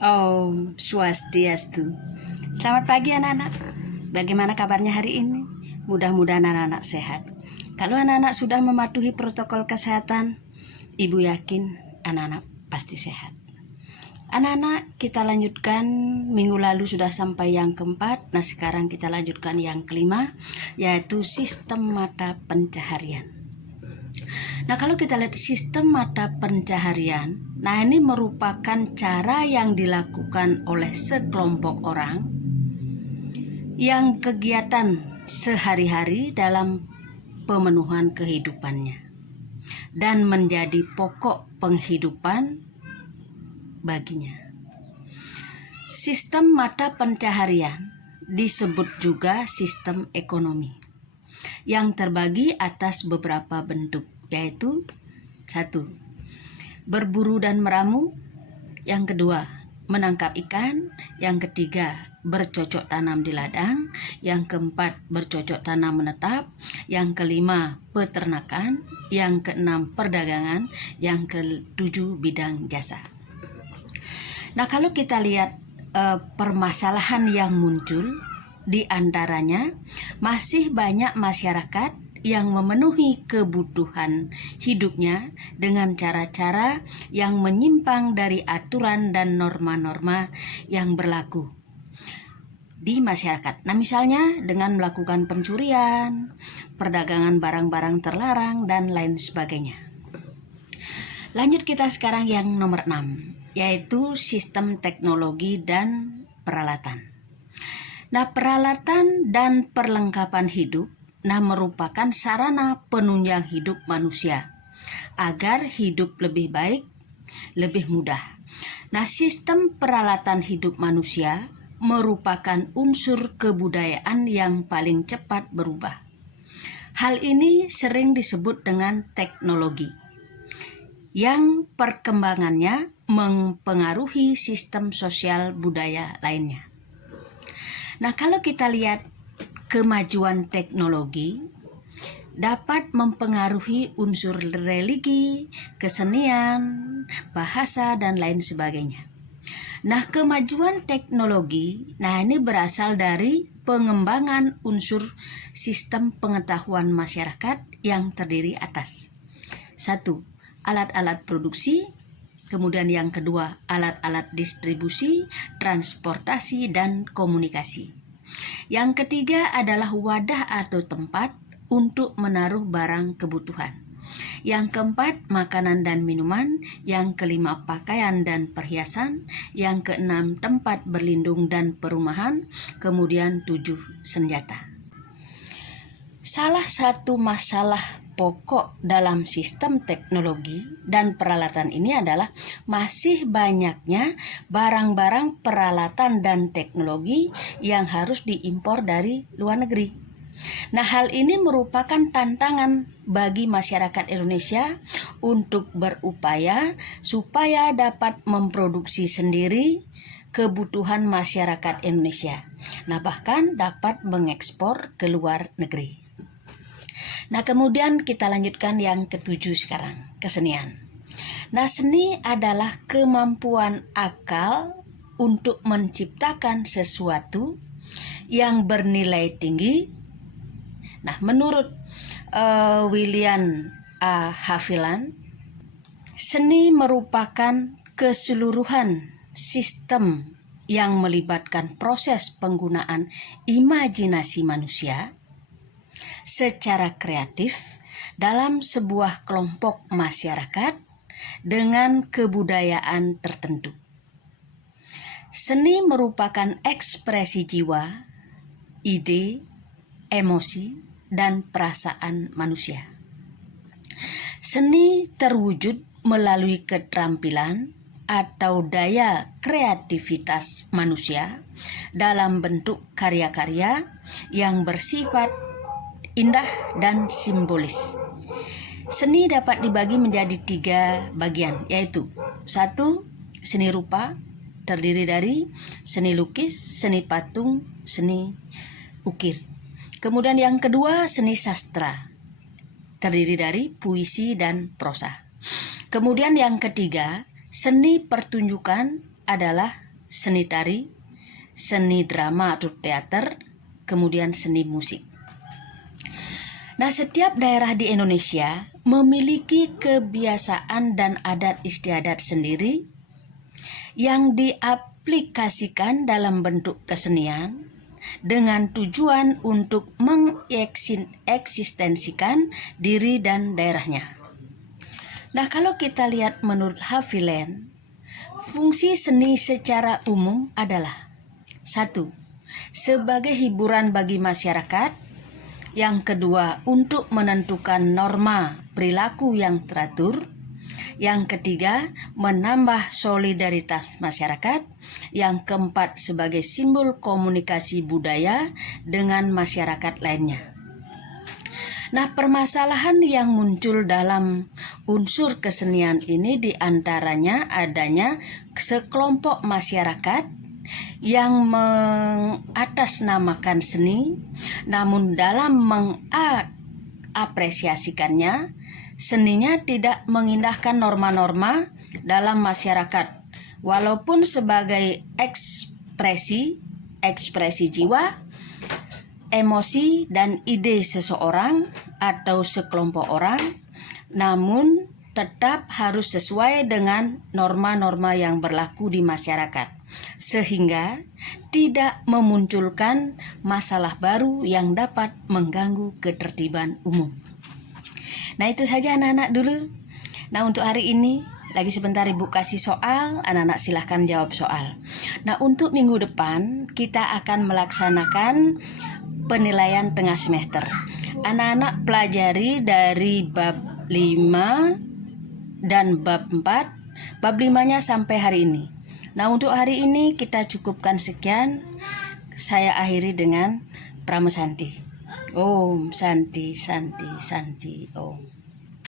Om Swastiastu. Selamat pagi anak-anak. Bagaimana kabarnya hari ini? Mudah-mudahan anak-anak sehat. Kalau anak-anak sudah mematuhi protokol kesehatan, Ibu yakin anak-anak pasti sehat. Anak-anak, kita lanjutkan. Minggu lalu sudah sampai yang keempat. Nah, sekarang kita lanjutkan yang kelima, yaitu sistem mata pencaharian. Nah, kalau kita lihat sistem mata pencaharian, nah ini merupakan cara yang dilakukan oleh sekelompok orang yang kegiatan sehari-hari dalam pemenuhan kehidupannya dan menjadi pokok penghidupan baginya. Sistem mata pencaharian disebut juga sistem ekonomi yang terbagi atas beberapa bentuk, yaitu 1. Berburu dan meramu. Yang kedua, menangkap ikan. Yang ketiga, bercocok tanam di ladang. Yang keempat, bercocok tanam menetap. Yang kelima, peternakan. Yang keenam, perdagangan. Yang ketujuh, bidang jasa. Nah, kalau kita lihat permasalahan yang muncul, di antaranya masih banyak masyarakat yang memenuhi kebutuhan hidupnya dengan cara-cara yang menyimpang dari aturan dan norma-norma yang berlaku di masyarakat. Nah, misalnya dengan melakukan pencurian, perdagangan barang-barang terlarang, dan lain sebagainya. Lanjut kita sekarang yang nomor 6, yaitu sistem teknologi dan peralatan. Nah, peralatan dan perlengkapan hidup merupakan sarana penunjang hidup manusia agar hidup lebih baik, lebih mudah. Nah, sistem peralatan hidup manusia merupakan unsur kebudayaan yang paling cepat berubah. Hal ini sering disebut dengan teknologi, yang perkembangannya mempengaruhi sistem sosial budaya lainnya. Nah, kalau kita lihat kemajuan teknologi dapat mempengaruhi unsur religi, kesenian, bahasa, dan lain sebagainya. Nah, kemajuan teknologi, ini berasal dari pengembangan unsur sistem pengetahuan masyarakat yang terdiri atas 1. Alat-alat produksi. Kemudian yang kedua, alat-alat distribusi, transportasi, dan komunikasi. Yang ketiga adalah wadah atau tempat untuk menaruh barang kebutuhan. Yang keempat, makanan dan minuman. Yang kelima, pakaian dan perhiasan. Yang keenam, tempat berlindung dan perumahan. Kemudian 7, senjata. Salah satu masalah pokok dalam sistem teknologi dan peralatan ini adalah masih banyaknya barang-barang peralatan dan teknologi yang harus diimpor dari luar negeri. Nah, hal ini merupakan tantangan bagi masyarakat Indonesia untuk berupaya supaya dapat memproduksi sendiri kebutuhan masyarakat Indonesia. Nah, bahkan dapat mengekspor ke luar negeri. Nah, kemudian kita lanjutkan yang ketujuh sekarang, kesenian. Nah, seni adalah kemampuan akal untuk menciptakan sesuatu yang bernilai tinggi. Nah, menurut William A. Haviland, seni merupakan keseluruhan sistem yang melibatkan proses penggunaan imajinasi manusia secara kreatif dalam sebuah kelompok masyarakat dengan kebudayaan tertentu. Seni merupakan ekspresi jiwa, ide, emosi, dan perasaan manusia. Seni terwujud melalui keterampilan atau daya kreativitas manusia dalam bentuk karya-karya yang bersifat indah dan simbolis. Seni dapat dibagi menjadi 3 bagian, yaitu 1. Seni rupa, terdiri dari seni lukis, seni patung, seni ukir. Kemudian yang kedua, seni sastra, terdiri dari puisi dan prosa. Kemudian yang ketiga, seni pertunjukan adalah seni tari, seni drama atau teater, kemudian seni musik. Nah, setiap daerah di Indonesia memiliki kebiasaan dan adat istiadat sendiri yang diaplikasikan dalam bentuk kesenian dengan tujuan untuk mengeksistensikan diri dan daerahnya. Nah, kalau kita lihat menurut Haviland, fungsi seni secara umum adalah 1. Sebagai hiburan bagi masyarakat. Yang kedua, untuk menentukan norma perilaku yang teratur. Yang ketiga, menambah solidaritas masyarakat. Yang keempat, sebagai simbol komunikasi budaya dengan masyarakat lainnya. Nah, permasalahan yang muncul dalam unsur kesenian ini diantaranya adanya sekelompok masyarakat yang mengatasnamakan seni, namun dalam mengapresiasikannya, seninya tidak mengindahkan norma-norma dalam masyarakat, walaupun sebagai ekspresi jiwa, emosi, dan ide seseorang atau sekelompok orang, namun tetap harus sesuai dengan norma-norma yang berlaku di masyarakat, sehingga tidak memunculkan masalah baru yang dapat mengganggu ketertiban umum. Nah, itu saja anak-anak dulu. Nah, untuk hari ini lagi sebentar Ibu kasih soal, anak-anak silahkan jawab soal. Nah, untuk minggu depan kita akan melaksanakan penilaian tengah semester. Anak-anak pelajari dari bab 5 dan bab 4, bab 5-nya sampai hari ini. Nah, untuk hari ini kita cukupkan sekian. Saya akhiri dengan Pramu Santi. Om Santi Santi Santi Om.